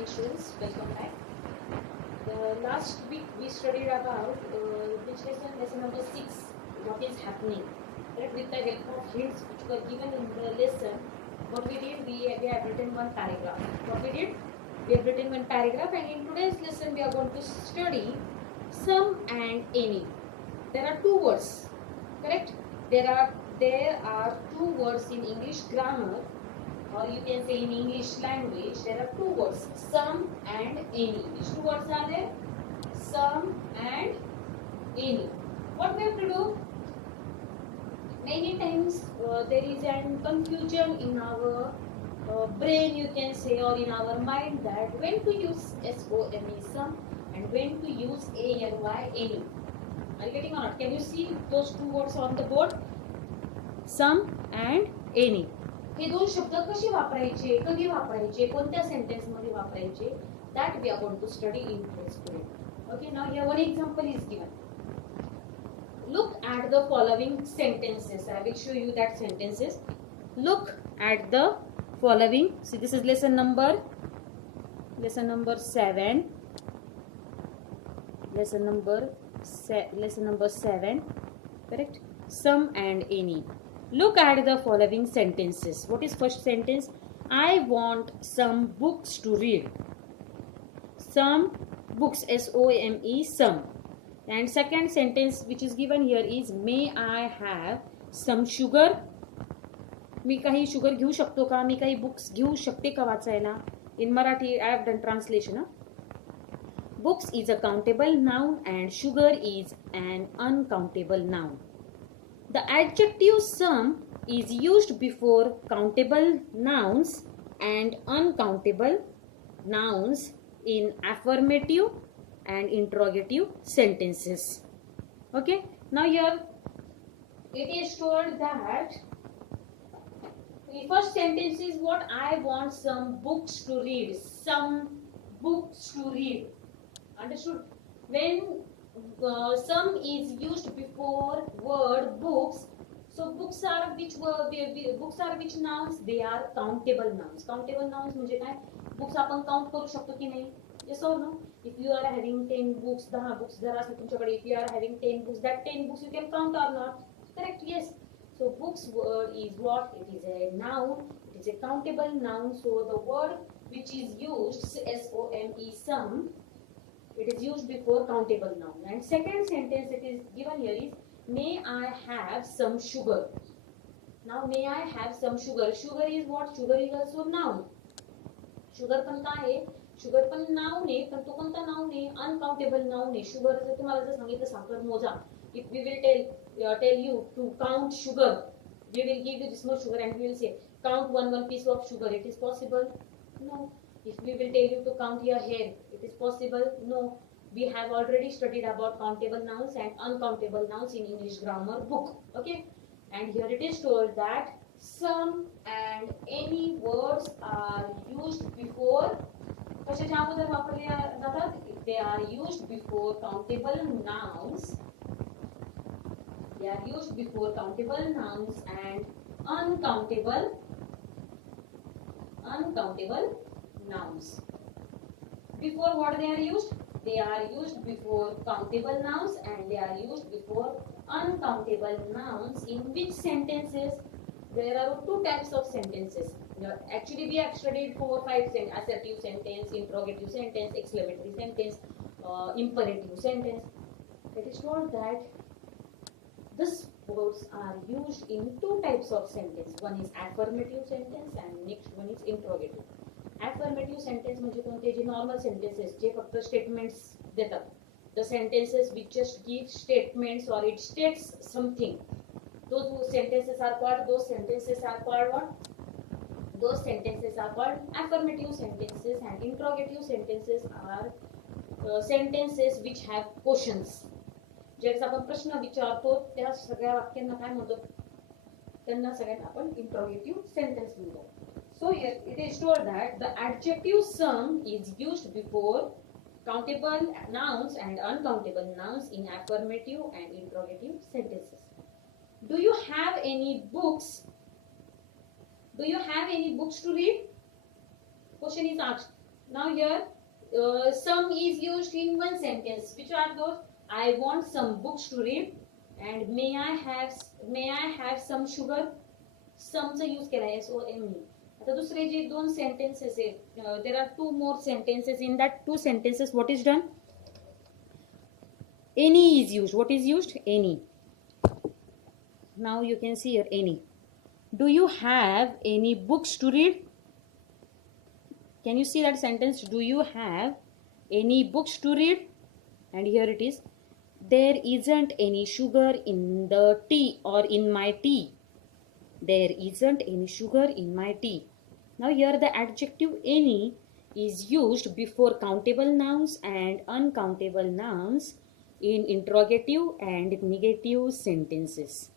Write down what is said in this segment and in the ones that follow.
morning, students. Welcome back. The last week we studied about which lesson number 6, what is happening. Right? With the help of hints which were given in the lesson, what we did, we have written one paragraph. What we did, we have written one paragraph, and in today's lesson we are going to study some and any. There are two words, correct? There are two words in English grammar, or you can say in English language, there are two words, some and any. Which two words are there? Some and any. What we have to do? Many times there is an confusion in our brain, you can say, or in our mind, that when to use SOME, some, and when to use ANY, any. Are you getting or not? Can you see those two words on the board? Some and any. हे दोन शब्द कसे वापरायचे, कधी वापरायचे, कोणत्या sentence मध्ये वापरायचे, that we are going to study in today's today. Okay, now here one example is given. Look at the following sentences. I will show you that sentences. Look at the following. See, this is lesson number 7. Lesson number 7. Correct? Some and any. Look at the following sentences. What is first sentence? I want some books to read. Some books, SOME, some. And second sentence which is given here is, may I have some sugar? मी काही sugar घेऊ शकतो का? मी काही books घेऊ शकते का वाचायला? In Marathi I have done translation. Books is a countable noun and sugar is an uncountable noun. The adjective some is used before countable nouns and uncountable nouns in affirmative and interrogative sentences. Okay, now here it is told that the first sentence is what? I want some books to read. Some books to read. Understood? When some is used before word books, so books are which nouns? They are countable nouns. Countable nouns म्हणजे काय? Books आपण count करू शकतो की नाही? Yes or no? If you are having 10 books, 10 books जर असेल तुमच्याकडे, if you are having 10 books, that 10 books you can count or not? Correct? Yes. So books word is what? It is a noun. It is a countable noun. So the word which is used, SOME, some, it is used before countable noun. And second sentence it is given here is, may I have some sugar? Now may I have some sugar? Sugar is what? Sugar is also noun. Sugar पण काय आहे? Sugar पण noun आहे, पण तो कोणता noun आहे? Uncountable noun आहे. Sugar जर तुम्हाला जर सांगितलं साखर मोजा, if we will tell you to count sugar, we will give you this much sugar and we will say count one piece of sugar. It is possible? No. If we will tell you to count your hair, it is possible? No. We have already studied about countable nouns and uncountable nouns in English grammar book. Okay, and here it is told that some and any words are used before कशाच्या अगोदर वापरले जातात? They are used before countable nouns. They are used before countable nouns and uncountable nouns. Before what they are used? They are used before countable nouns and they are used before uncountable nouns. In which sentences? There are two types of sentences. Actually we have studied 4 or 5 assertive sentence, interrogative sentence, exclamatory sentence, imperative sentence. It is told that these words are used in two types of sentence. One is affirmative sentence and next one is interrogative. Affirmative sentence म्हणजे कोणते? जे normal sentences जे फक्त statements देतात. The sentences which just give statements or it states something. Those sentences are called what? Those sentences are called affirmative sentences, and interrogative sentences are sentences which have questions. ज्यावेळेस आपण प्रश्न विचारतो त्या सगळ्या वाक्यांना काय म्हणतो? त्यांना सगळ्यांना आपण interrogative sentence म्हणतो. So here it is told that the adjective some is used before countable nouns and uncountable nouns in affirmative and interrogative sentences. Do you have any books? Do you have any books to read? Question is asked. Now here, some is used in one sentence. Which are those? I want some books to read, and may I have some sugar. Someचा use केला SOME. आता दुसरे जे दोन sentences आहेत, there are two more sentences. In that two sentences, what is done? Any is used. What is used? Any. Now you can see here any. Do you have any books to read? Can you see that sentence? Do you have any books to read? And here it is. There isn't any sugar in the tea or in my tea. There isn't any sugar in my tea. Now here the adjective any is used before countable nouns and uncountable nouns in interrogative and negative sentences.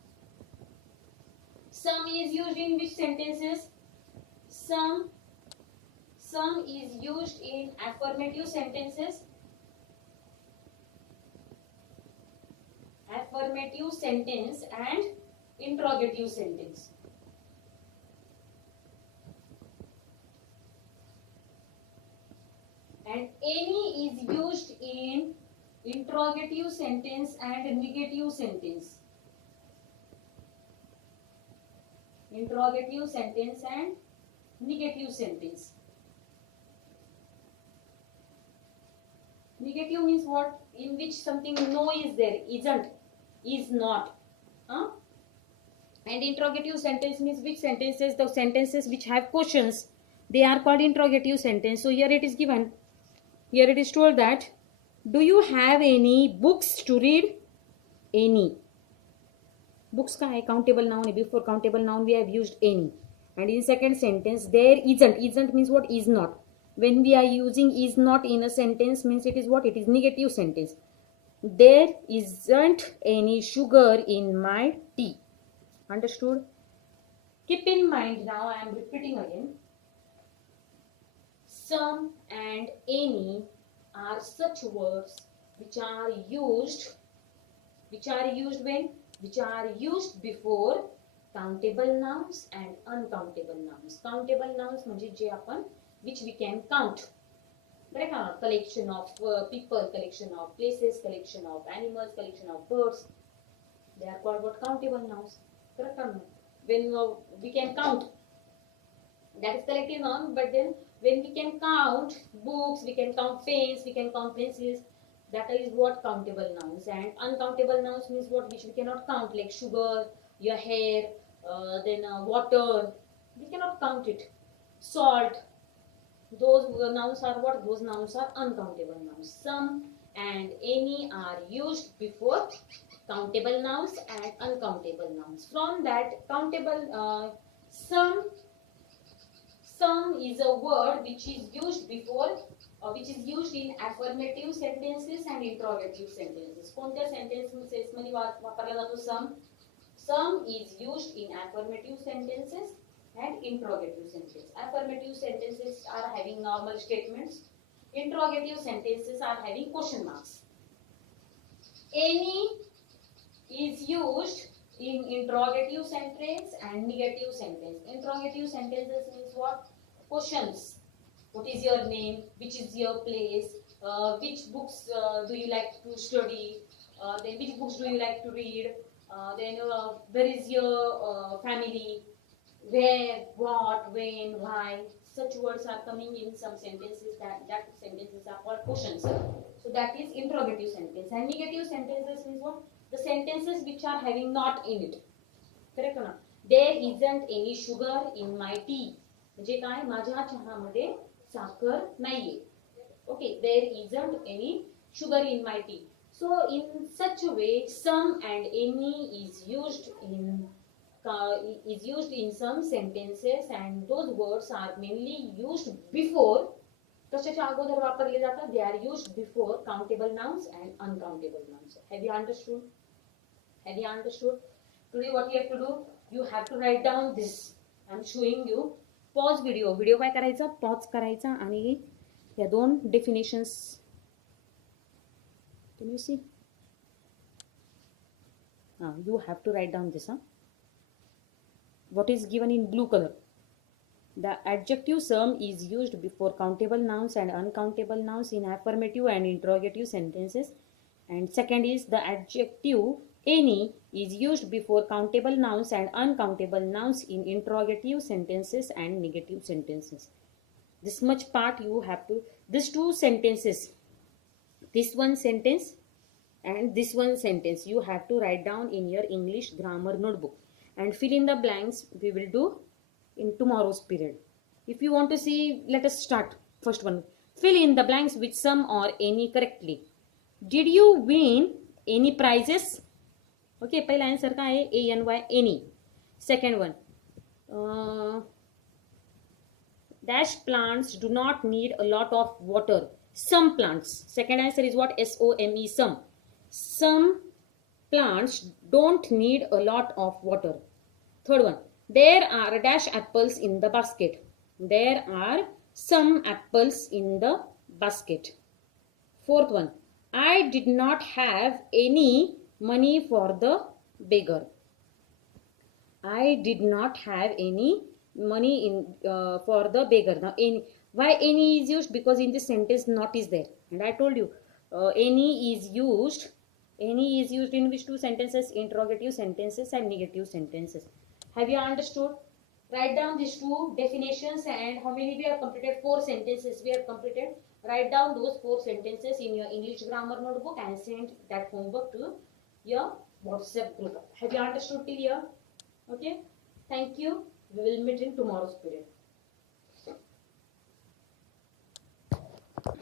Some is used in which sentences? Some is used in affirmative sentences. Affirmative sentence and interrogative sentence. And any is used in interrogative sentence and negative sentence. Interrogative sentence and negative sentence. Negative means what? In which something no is there, isn't, is not. And interrogative sentence means which sentences? The sentences which have questions, they are called interrogative sentence. So here it is given. Here it is told that, do you have any books to read? Any. Books का है countable noun है. Before countable noun we have used any. And in second sentence there isn't. Isn't means what? Is not. When we are using is not in a sentence means it is what? It is negative sentence. There isn't any sugar in my tea. Understood? Keep in mind, now I am repeating again. Some and any are such words which are used when? Which are used before countable nouns and uncountable nouns. Countable nouns म्हणजे जे आपण which we can count. Right? Collection of people, collection of places, collection of animals, collection of birds. They are called what? Countable nouns. Correct or no? When we can count, that is collective noun. But then when we can count books, we can count pens, we can count pencils, that is what? Countable nouns. And uncountable nouns means what? Which we cannot count, like sugar, your hair, then water. We cannot count it. Salt. Those nouns are what? Those nouns are uncountable nouns. Some and any are used before countable nouns and uncountable nouns. From that, countable, some is a word which is used before which is used in affirmative sentences and interrogative sentences. कोणत्या sentences मध्ये वापरला जातो some? Some is used in affirmative sentences and interrogative sentences. Affirmative sentences are having normal statements. Interrogative sentences are having question marks. Any is used in interrogative sentence and negative sentence. Interrogative sentences means what? Questions. What is your name? Which is your place? Which books do you like to study? Then which books do you like to read? Then where is your family? Where, what, when, why? Such words are coming in some sentences. That sentences are called questions. So that is interrogative sentence. And negative sentences means what? The sentences which are having not in it. Correct or not? There isn't any sugar in my tea. म्हणजे काय? माझ्या चहामध्ये साखर नाहीये. Okay, there isn't any sugar in my tea. So in such a way, some and any is used in some sentences, and those words are mainly used before. कशाच्या अगोदर वापरले जातात? They are used before countable nouns and uncountable nouns. Have you understood? Have you understood? Today what you have to do? You have to write down this. I am showing you. Pause video. Video काय करायचा? Pause करायचा आणि या दोन definitions. Can you see? You have to write down this. What is given in blue color? The adjective some is used before countable nouns and uncountable nouns in affirmative and interrogative sentences. And second is the adjective any is used before countable nouns and uncountable nouns in interrogative sentences and negative sentences. This much part you have to, these two sentences, this one sentence and this one sentence, you have to write down in your English grammar notebook, and fill in the blanks we will do in tomorrow's period. If you want to see, let us start. First one, fill in the blanks with some or any correctly. Did you win any prizes? Okay, पहला answer का है ANY, any. Second one, dash plants do not need a lot of water. Some plants. Second answer is what? SOME, some. Some plants don't need a lot of water. Third one, there are dash apples in the basket. There are some apples in the basket. Fourth one, I did not have any money for the beggar. I did not have any money in for the beggar. Now, why any is used? Because in this sentence not is there, and I told you any is used. Any is used in which two sentences? Interrogative sentences and negative sentences. Have you understood? Write down these two definitions and how many we have completed? 4 sentences we have completed. Write down those 4 sentences in your English grammar notebook and send that homework to your WhatsApp group. Have you understood till here? Okay. Thank you. We will meet in tomorrow's period.